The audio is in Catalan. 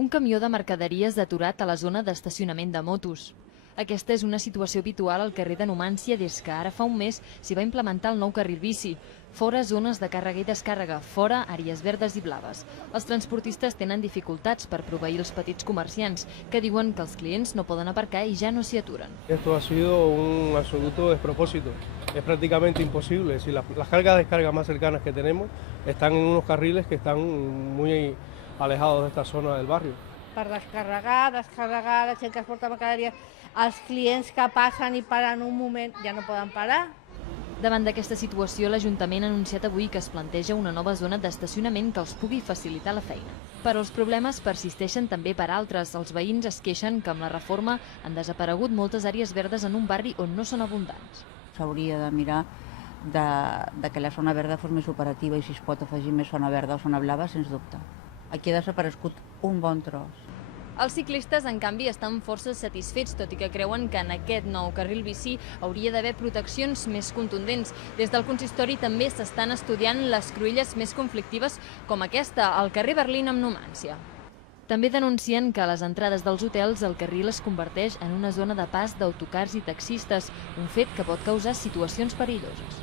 Un camió de mercaderies aturat a la zona d'estacionament de motos. Aquesta és una situació habitual al carrer de Numància des que ara fa un mes s'hi va implementar el nou carril bici. Fora zones de càrrega i descàrrega, fora àrees verdes i blaves. Els transportistes tenen dificultats per proveir els petits comerciants, que diuen que els clients no poden aparcar i ja no s'hi aturen. Esto ha sido un absoluto despropósito. Es prácticamente imposible. Si las cargas y descargas más cercanas que tenemos están en unos carriles que están muy alejados de esta zona del barrio. Per descarregar, la gent que es porta mercaderia, els clients que passen i paren un moment ja no poden parar. Davant d'aquesta situació, l'Ajuntament ha anunciat avui que es planteja una nova zona d'estacionament que els pugui facilitar la feina. Però els problemes persisteixen també per altres. Els veïns es queixen que amb la reforma han desaparegut moltes àrees verdes en un barri on no són abundants. S'hauria de mirar de que la zona verda fos més operativa i si es pot afegir més zona verda o zona blava, sens dubte. Aquí ha desaparegut un bon tros. Els ciclistes, en canvi, estan força satisfets, tot i que creuen que en aquest nou carril bici hauria d'haver proteccions més contundents. Des del consistori també s'estan estudiant les cruïlles més conflictives, com aquesta, al carrer Berlín amb Numància. També denuncien que a les entrades dels hotels el carril es converteix en una zona de pas d'autocars i taxistes, un fet que pot causar situacions perilloses.